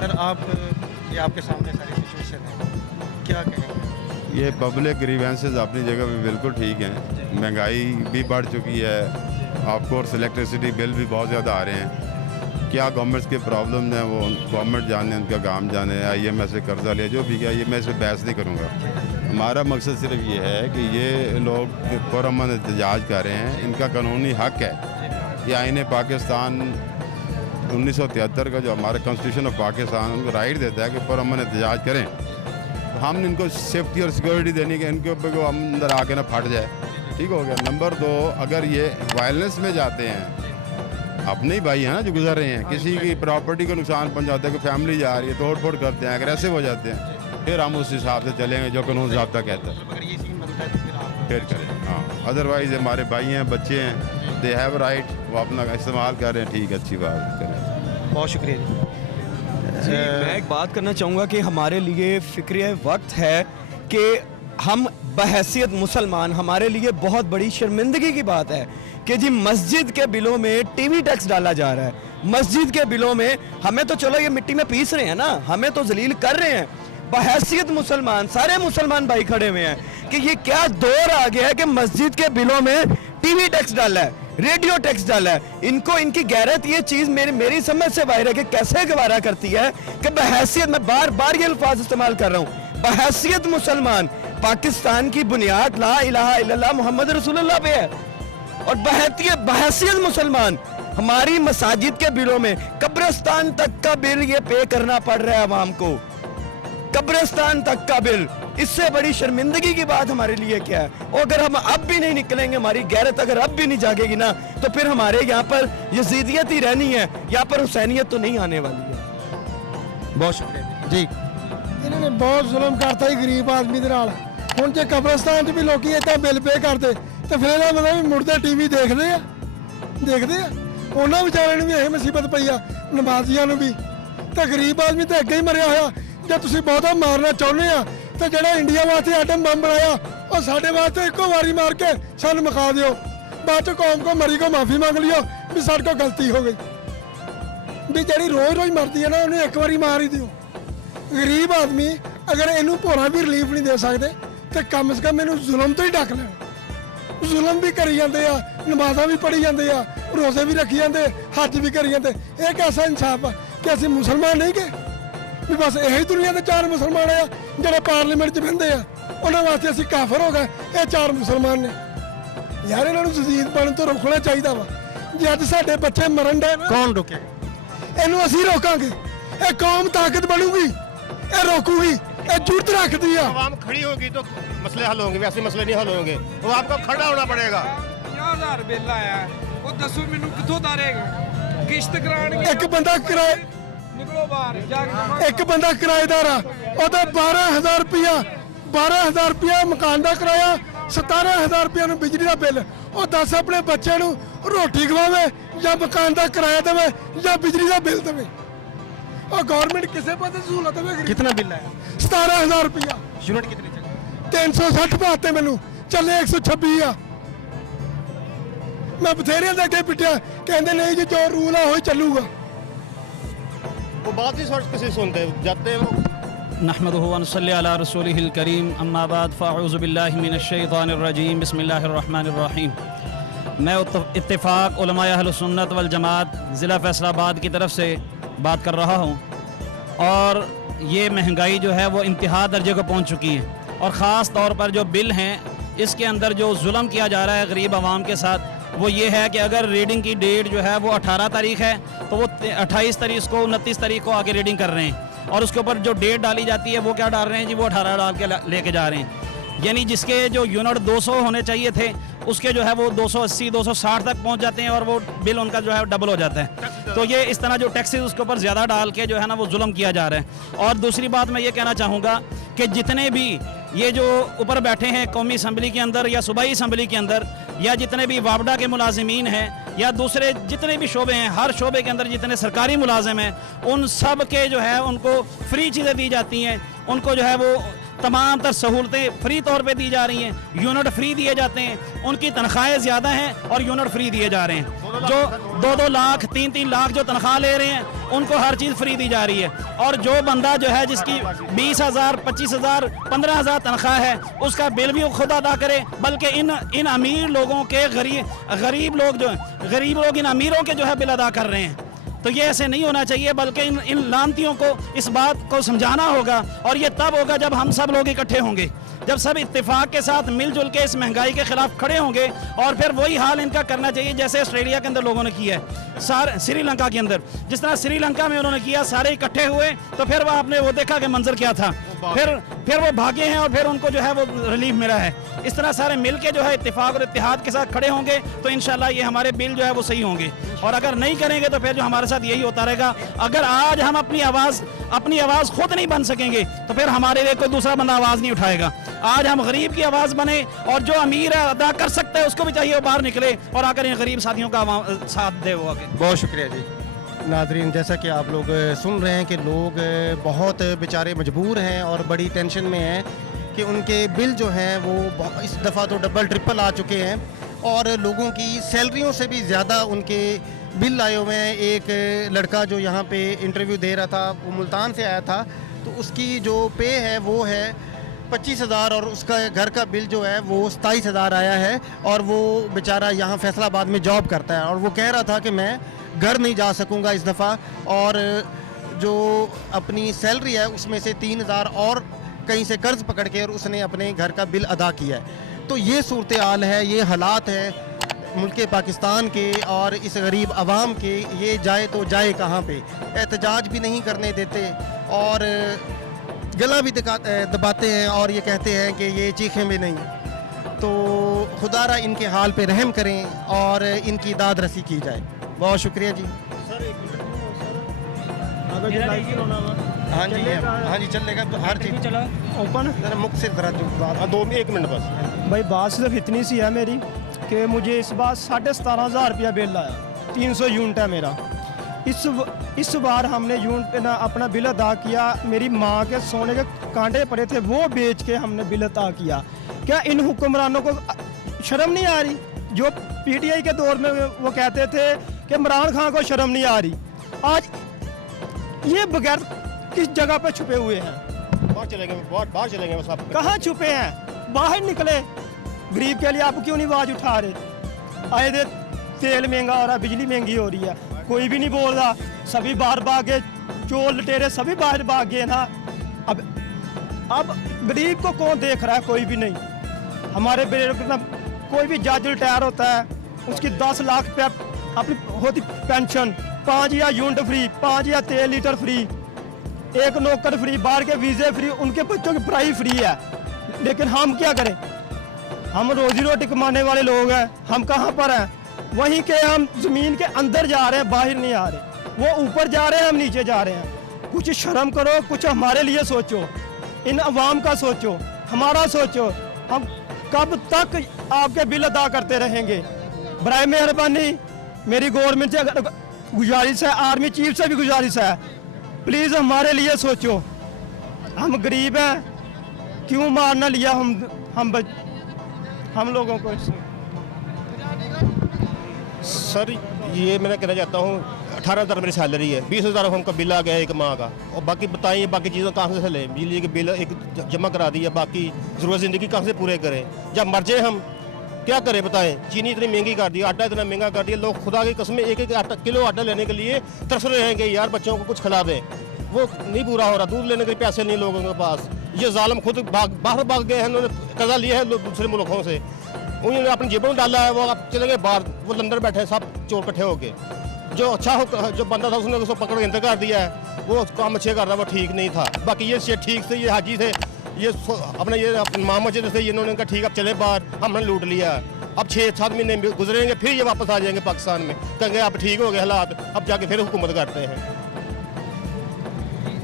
Sir आप ये आपके सामने सारी सिचुएशन है, क्या कहेंगे? ये पब्लिक ग्रीवेंसेस अपनी जगह पे बिल्कुल ठीक हैं। महंगाई भी बढ़ चुकी है, ऑफकोर्स इलेक्ट्रिसिटी बिल भी बहुत ज़्यादा आ रहे हैं। क्या गवर्नमेंट्स के प्रॉब्लम हैं वो गवर्नमेंट जाने, उनका काम जाने। IMF से कर्जा लिया जो भी किया, ये मैं इस पर बहस नहीं करूँगा। हमारा मकसद सिर्फ ये है कि ये लोग पुरअमन एहतजाज कर रहे हैं, इनका कानूनी हक है। ये आईन पाकिस्तान 1973 का जो हमारा कॉन्स्टिट्यूशन ऑफ पाकिस्तान उनको राइट देता है कि पुरअमन एहतजाज करें। तो हम इनको सेफ्टी और सिक्योरिटी देने के, इनके ऊपर को अंदर आके ना फट जाए, ठीक हो गया। नंबर 2, अगर ये वायलेंस में जाते हैं, अपने ही भाई हैं ना जो गुजर रहे हैं, किसी की प्रॉपर्टी को नुकसान पहुंचाते हैं, कोई फैमिली जा रही है, तोड़ फोड़ करते हैं, अग्रेसिव हो जाते हैं, फिर हम उस हिसाब से चलेंगे जो कानून ज़ाब्ता कहता है, अगर ये सीन बनता है तो फिर आप फिर करें। हाँ, अदरवाइज़ हमारे भाई हैं, बच्चे हैं, दे हैव राइट, वो अपना इस्तेमाल कर रहे हैं, ठीक, अच्छी बात करें। बहुत शुक्रिया जी, मैं एक बात करना चाहूँगा कि हमारे लिए फ़िक्र वक्त है कि हम बहैसियत मुसलमान, हमारे लिए बहुत बड़ी शर्मिंदगी की बात है कि जी मस्जिद के बिलों में टीवी टैक्स डाला जा रहा है। मस्जिद के बिलों में हमें तो चलो ये मिट्टी में पीस रहे हैं ना, हमें तो जलील कर रहे हैं। बहैसियत मुसलमान, सारे मुसलमान भाई खड़े हुए हैं कि ये क्या दौर आ गया है कि मस्जिद के बिलों में टीवी टैक्स डाला है, रेडियो टैक्स डाला है। इनको, इनकी गैरत, ये चीज़ मेरी समझ से बाहर है कि कैसे गवारा करती है कि बहैसियत, मैं बार बार ये अल्फाज इस्तेमाल कर रहा हूँ, बहैसियत मुसलमान पाकिस्तान की बुनियाद ला इलाहा इल्लल्लाह मोहम्मद रसूलुल्लाह पे है। और बहैसियत मुसलमान हमारी मसाजिद के बिलों में कब्रिस्तान तक का बिल ये पे करना पड़ रहा है आवाम को, कब्रिस्तान तक का बिल। इससे बड़ी शर्मिंदगी की बात हमारे लिए क्या है? और अगर हम अब भी नहीं निकलेंगे, हमारी गैरत अगर अब भी नहीं जागेगी ना, तो फिर हमारे यहाँ पर यजीदियत ही रहनी है, यहाँ पर हुसैनियत तो नहीं आने वाली है। बहुत शुक्रिया जी। इन्होंने बहुत जुल्म करता ही गरीब आदमी ਦੇ ਨਾਲ। ਹੁਣ ਜੇ ਕਬਰਸਤਾਨ 'ਚ ਵੀ ਲੋਕੀ ਇਦਾਂ ਬਿੱਲ ਪੇ ਕਰਦੇ ਤੇ ਫਿਰ ਇਹਦਾ ਮਤਲਬ ਵੀ ਮੁੜਦੇ ਟੀਵੀ ਦੇਖਦੇ ਆ ਉਹਨਾਂ ਵਿਚਾਰਿਆਂ ਨੂੰ ਵੀ ਇਹ ਮੁਸੀਬਤ ਪਈ ਆ, ਨਮਾਜ਼ੀਆਂ ਨੂੰ ਵੀ। ਤੇ ਗਰੀਬ ਆਦਮੀ ਤਾਂ ਅੱਗੇ ਹੀ ਮਰਿਆ ਹੋਇਆ। ਜੇ ਤੁਸੀਂ ਬਹੁਤਾ ਮਾਰਨਾ ਚਾਹੁੰਦੇ ਆ ਤੇ ਜਿਹੜਾ ਇੰਡੀਆ ਵਾਸਤੇ ਐਟਮ ਬੰਬ ਬਣਾਇਆ ਉਹ ਸਾਡੇ ਵਾਸਤੇ ਇੱਕੋ ਵਾਰੀ ਮਾਰ ਕੇ ਸਾਨੂੰ ਮੁਕਾ ਦਿਓ। ਬਾਅਦ 'ਚ ਕੌਮ ਕੋ ਮਰੀ ਕੋ ਮਾਫੀ ਮੰਗ ਲਿਓ ਵੀ ਸਾਡੇ ਕੋਲ ਗਲਤੀ ਹੋ ਗਈ। ਵੀ ਜਿਹੜੀ ਰੋਜ਼ ਮਰਦੀ ਹੈ ਨਾ ਉਹਨੂੰ ਇੱਕ ਵਾਰੀ ਮਾਰ ਹੀ ਦਿਓ। गरीब आदमी अगर इनू भोरा भी रिलीफ नहीं दे सकते तो कम से कम इनू जुल्म तो ही ढक लें। जुल्म भी करी जाते हैं, नमाज़ा भी पढ़ी जाते हैं, रोज़े भी रखी जाते, हज भी करी जाते। एक ऐसा इंसाफ है कि असं मुसलमान नहीं गए भी बस यही दुनिया के 4 मुसलमान है जो पार्लीमेंट च बहते हैं, उन्होंने वास्ते असी काफर हो गए, ये 4 मुसलमान ने। यार इन्हों जदीद बनने तो रोकना चाहिए वा। जे अज साडे बच्चे मरन डे, कौन रोके? इनू असी रोकांगे, ये कौम ताकत बनूगी, ये रोकूगी, ये जुर्त रखती है। आवाम खड़ी होगी तो मसले हल होंगे, वैसे मसले नहीं हल होंगे, तो आपको खड़ा होना पड़ेगा। 50,000 बिल आया वो दसो मैनू कितों तारेगा? किश्त कराने एक बंदा किराए, निकलो बाहर जाके एक बंदा किराएदार आ, ओदा 12,000 रुपया, 12,000 रुपया मकान का किराया, 17,000 रुपया बिजली का बिल। और दस अपने बच्चे नू रोटी खवावे या मकान का किराया देवे या बिजली का बिल देवे। और गवर्नमेंट किसे पास सहूलत देवे? कितना बिल आया? 17,000 रुपया। यूनिट कितनी चली? 360 पाते मैनू, चले 126 आ। मैं बथेरे अगे पिटिया, कहते नहीं जी जो रूल है वही चलूगा। वो बात ही किसी सुनते जाते हैं वो। नहमदुहु व नसल्ली अला रसूलिहिल करीम, अम्मा बाद फ़अऊज़ु बिल्लाहि मिनश शैतानिर रजीम, बिस्मिल्लाहिर रहमानिर रहीम। मैं इत्तेफाक उलमाए अहले सुन्नत वल जमात ज़िला फैसलाबाद की तरफ से बात कर रहा हूँ। और ये महंगाई जो है वो इंतहा दर्जे को पहुँच चुकी है, और ख़ास तौर पर जो बिल हैं इसके अंदर जो जुल्म किया जा रहा है गरीब आवाम के साथ, वो ये है कि अगर रीडिंग की डेट जो है वो 18 तारीख है तो वो 28 तारीख को, 29 तारीख को आगे रीडिंग कर रहे हैं। और उसके ऊपर जो डेट डाली जाती है वो क्या डाल रहे हैं जी, वो 18 डाल के लेके जा रहे हैं। यानी जिसके जो यूनिट 200 होने चाहिए थे उसके जो है वो 280, 260 तक पहुंच जाते हैं, और वो बिल उनका जो है डबल हो जाता है। तो ये इस तरह जो टैक्सेस उसके ऊपर ज़्यादा डाल के जो है ना वो जुल्म किया जा रहा है। और दूसरी बात मैं ये कहना चाहूँगा कि जितने भी ये जो ऊपर बैठे हैं कौमी असम्बली के अंदर या सूबाई असम्बली के अंदर, या जितने भी वापडा के मुलाजिमीन हैं या दूसरे जितने भी शोबे हैं, हर शोबे के अंदर जितने सरकारी मुलाजिम हैं, उन सब के जो है उनको फ्री चीज़ें दी जाती हैं, उनको जो है वो तमाम तर सहूलतें फ्री तौर पे दी जा रही हैं, यूनिट फ्री दिए जाते हैं, उनकी तनख्वाहें ज़्यादा हैं और यूनिट फ्री दिए जा रहे हैं। जो 2-2 लाख 3-3 लाख जो तनख्वाह ले रहे हैं उनको हर चीज़ फ्री दी जा रही है। और जो बंदा जो है जिसकी 20,000 25,000 15,000 तनख्वाह है उसका बिल भी वो खुद अदा करे, बल्कि इन अमीर लोगों के गरीब लोग जो हैं, गरीब लोग इन अमीरों के जो है बिल अदा कर रहे हैं। तो ये ऐसे नहीं होना चाहिए, बल्कि इन लानतियों को इस बात को समझाना होगा। और ये तब होगा जब हम सब लोग इकट्ठे होंगे, जब सब इत्तेफाक के साथ मिलजुल के इस महंगाई के खिलाफ खड़े होंगे। और फिर वही हाल इनका करना चाहिए जैसे ऑस्ट्रेलिया के अंदर लोगों ने किया है, श्रीलंका के अंदर जिस तरह श्रीलंका में उन्होंने किया, सारे इकट्ठे हुए तो फिर वह आपने वो देखा कि मंजर क्या था, फिर वो भागे हैं और फिर उनको जो है वो रिलीफ मिला है। इस तरह सारे मिल के जो है इत्तेफाक और इत्तेहाद के साथ खड़े होंगे तो इंशाल्लाह ये हमारे बिल जो है वो सही होंगे। और अगर नहीं करेंगे तो फिर जो हमारे साथ यही होता रहेगा। अगर आज हम अपनी आवाज़ खुद नहीं बन सकेंगे तो फिर हमारे लिए कोई दूसरा बंदा आवाज़ नहीं उठाएगा। आज हम गरीब की आवाज़ बने और जो अमीर है अदा कर सकता है उसको भी चाहिए वो बाहर निकले और आकर इन गरीब साथियों का साथ दे। वो आगे बहुत शुक्रिया जी। नाजरीन, जैसा कि आप लोग सुन रहे हैं कि लोग बहुत बेचारे मजबूर हैं और बड़ी टेंशन में हैं कि उनके बिल जो हैं वो इस दफ़ा तो डबल ट्रिपल आ चुके हैं और लोगों की सैलरियों से भी ज़्यादा उनके बिल आए हुए हैं। एक लड़का जो यहाँ पे इंटरव्यू दे रहा था वो मुल्तान से आया था, तो उसकी जो पे है वो है 25,000 और उसका घर का बिल जो है वो 27,000 आया है। और वो बेचारा यहाँ फैसलाबाद में जॉब करता है और वो कह रहा था कि मैं घर नहीं जा सकूँगा इस दफ़ा, और जो अपनी सैलरी है उसमें से 3,000 और कहीं से कर्ज पकड़ के और उसने अपने घर का बिल अदा किया है। तो ये सूरत हाल है, ये हालात है मुल्क पाकिस्तान के और इस गरीब आवाम के। ये जाए तो जाए कहाँ पे, एहतजाज भी नहीं करने देते और गला भी दबाते हैं और ये कहते हैं कि ये चीखें भी नहीं। तो खुदारा इनके हाल पे रहम करें और इनकी दाद रसी की जाए। बहुत शुक्रिया जी। हाँ जी चलेगा तो हर चीज़ ओपन ज़रा मुख से ज़रा जो बात 1 मिनट बस। भाई बात सिर्फ इतनी सी है मेरी कि मुझे इस बार 17,500 रुपया बिल आया, 300 यूनिट है मेरा। इस बार हमने यूनिट ना अपना बिल अदा किया। मेरी माँ के सोने के कांटे पड़े थे वो बेच के हमने बिल अदा किया। क्या इन हुक्मरानों को शर्म नहीं आ रही? जो पीटीआई के दौर में वो कहते थे कि इमरान खान को शर्म नहीं आ रही, आज ये बगैर किस जगह पे छुपे हुए हैं? बाहर चलेंगे वो सब। कहाँ छुपे हैं? बाहर निकले। गरीब के लिए आप क्यों नहीं आवाज उठा रहे? आए दे तेल महंगा हो रहा है, बिजली महंगी हो रही है, कोई भी नहीं बोल रहा। सभी बाहर भागे, चोर लटेरे सभी बाहर भाग गए ना। अब गरीब को कौन देख रहा है? कोई भी नहीं। हमारे कोई भी जज रिटायर होता है उसकी 10 लाख रुपया अपनी होती पेंशन, 5,000 यूनिट फ्री, 5,000 तेल लीटर फ्री, एक नौकर फ्री, बाहर के वीज़े फ्री, उनके बच्चों की पढ़ाई फ्री है। लेकिन हम क्या करें? हम रोजी रोटी कमाने वाले लोग हैं, हम कहाँ पर हैं? वहीं के हम ज़मीन के अंदर जा रहे हैं, बाहर नहीं आ रहे। वो ऊपर जा रहे हैं, हम नीचे जा रहे हैं। कुछ शर्म करो, कुछ हमारे लिए सोचो, इन अवाम का सोचो, हमारा सोचो। हम कब तक आपके बिल अदा करते रहेंगे? बराए मेहरबानी मेरी गवर्नमेंट से गुजारिश है, आर्मी चीफ से भी गुजारिश है, प्लीज़ हमारे लिए सोचो। हम गरीब हैं, क्यों मारना लिया हम लोगों को? सर ये मैं कहना चाहता हूँ 18,000 मेरी सैलरी है, 20,000 हमका बिल आ गया एक माह का, और बाकी बताइए बाकी चीज़ें कहाँ से लें? बिजली के बिल एक जमा करा दिया, बाकी ज़रूरत ज़िंदगी कहाँ से पूरे करें? जब मर जाए हम क्या करें बताएं? चीनी इतनी महंगी कर दी, आटा इतना महंगा कर दिया, लोग खुदा की कसम एक किलो आटा लेने के लिए तरस रहे हैं कि यार बच्चों को कुछ खिला दें, वो नहीं पूरा हो रहा। दूध लेने के पैसे नहीं लोगों के पास। ये जालिम खुद बाहर भाग गए हैं, उन्होंने कर्जा लिया है दूसरे मुल्कों से, उन्होंने अपनी जेबों में डाला है, वो आप चले गए बाहर, वो लंदन बैठे हैं सब चोर इकट्ठे होके। जो अच्छा हो जो बंदा था उसने उसको पकड़ के इंतजार कर दिया है, वो काम अच्छे कर रहा है, वो ठीक नहीं था। बाकी ये शेख ठीक थे, ये हाजी थे, ये अपने ये मामद थे, इन्होंने कहा ठीक अब चले बाहर, हमने लूट लिया। अब 6-7 महीने गुजरेंगे फिर ये वापस आ जाएंगे पाकिस्तान में, कहेंगे अब ठीक हो गए हालात, अब जाके फिर हुकूमत करते हैं।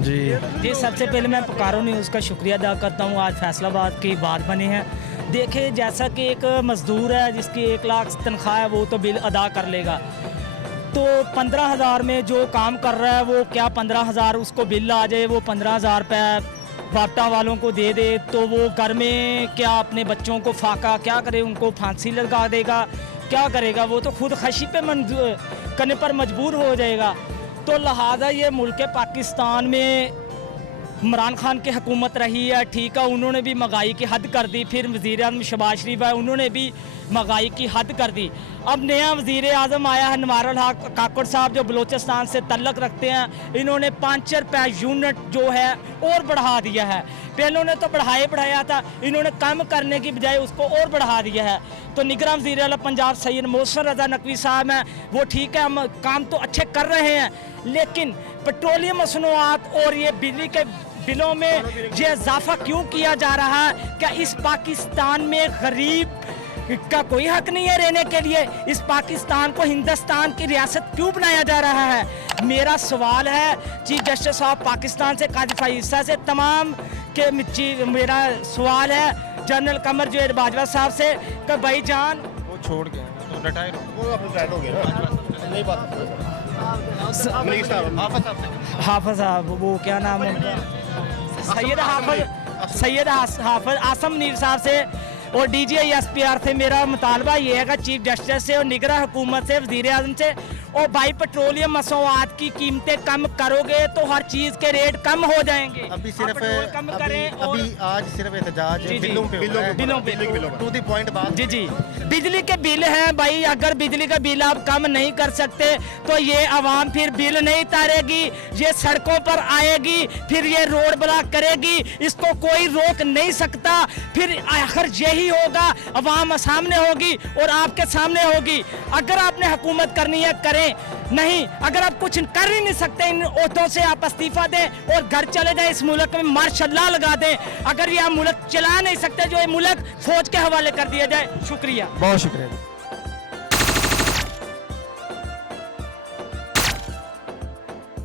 जी सबसे पहले मैं पुकारो न्यूज़ का शुक्रिया अदा करता हूँ, आज फैसलाबाद की बात बनी है। देखिए जैसा कि एक मज़दूर है जिसकी 1 लाख तनख्वाह है वो तो बिल अदा कर लेगा, तो 15,000 में जो काम कर रहा है वो क्या 15,000 उसको बिल आ जाए, वो 15,000 रुपये वापटा वालों को दे दे तो वो घर में क्या अपने बच्चों को फाका क्या करे, उनको फांसी लगा देगा, क्या करेगा, वो तो खुद खशी पे करने पर मजबूर हो जाएगा। तो लिहाजा ये मुल्क पाकिस्तान में इमरान खान की हुकूमत रही है, ठीक है, उन्होंने भी महंगाई की हद कर दी। फिर वज़ीर आज़म शहबाज शरीफ है, उन्होंने भी महंगाई की हद कर दी। अब नया वज़ीर आज़म आया है नवारुल हक काकड़ साहब, जो बलूचिस्तान से तल्लक रखते हैं। इन्होंने 5 रुपये यूनिट जो है और बढ़ा दिया है। पहले उन्होंने तो बढ़ाया था, इन्होंने कम करने की बजाय उसको और बढ़ा दिया है। तो निगरान वज़ीर आला पंजाब सैयद मोहसिन रज़ा नकवी साहब हैं, वो ठीक है, हम काम तो अच्छे कर रहे हैं, लेकिन पेट्रोलियम मसनूआत और ये बिजली के बिलों में ये इजाफा क्यों किया जा रहा है? क्या इस पाकिस्तान में गरीब का कोई हक नहीं है रहने के लिए? इस पाकिस्तान को हिंदुस्तान की रियासत क्यों बनाया जा रहा है? मेरा सवाल है चीफ जस्टिस साहब पाकिस्तान से, काजी फाइसा से, तमाम के मेरा सवाल है जनरल कमर जवेद बाजवा साहब से कि भाईजान वो छोड़ गए तो रिटायर वो अब रिटायर हो गया ना, नहीं बात हाफिज साहब, वो क्या नाम है, सैयद हाफिज आसम नीर साहब से और DGI-SPR से मेरा मुतालबा ये है कि चीफ जस्टिस से और निगरान हुकूमत से, वज़ीर आज़म से, और भाई पेट्रोलियम मसनूआत की कीमतें कम करोगे तो हर चीज़ के रेट कम हो जाएंगे। अभी सिर्फ पेट्रोल कम करें और अभी आज सिर्फ एहतजाज जी, बिलों पे हो रहा है। बिलों पे टू द पॉइंट बात। जी बिजली के बिल हैं भाई, अगर बिजली का बिल आप कम नहीं कर सकते तो ये आवाम फिर बिल नहीं तारेगी, ये सड़कों पर आएगी, फिर ये रोड ब्लॉक करेगी, इसको कोई रोक नहीं सकता। फिर आखिर यही होगा, आवाम सामने होगी और आपके सामने होगी। अगर आपने हुकूमत करनी है करें, नहीं अगर आप कुछ कर ही नहीं सकते इन ओहदों से आप इस्तीफा दें और घर चले जाएं, इस मुल्क में मार्शल लॉ लगा दें। अगर ये आप मुल्क चला नहीं सकते, जो ये मुल्क फौज के हवाले कर दिया जाए। शुक्रिया, बहुत शुक्रिया।